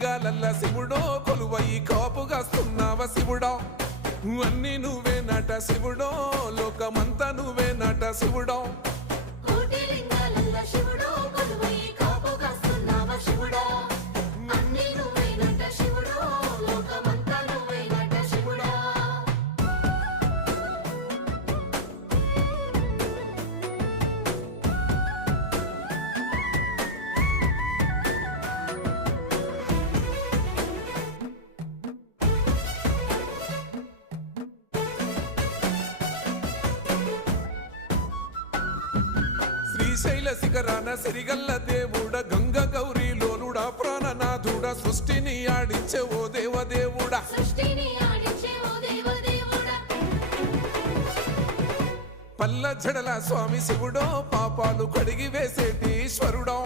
లింగాలల్ల శివుడో కొలువయి కాపుగాస్తున్నావ శివుడా అన్ని నువ్వే నట శివుడో లోకమంతా నువ్వే నట శివుడో శ్రీశైల శిఖరాన సిరిగల్ల దేవుడ గంగ గౌరీ లోలుడా ప్రాణనాథుడ సృష్టిని ఆడించే ఓ దేవదేవుడా పల్ల జడల స్వామి శివుడో పాపాలు కడిగి వేసేటి ఈశ్వరుడో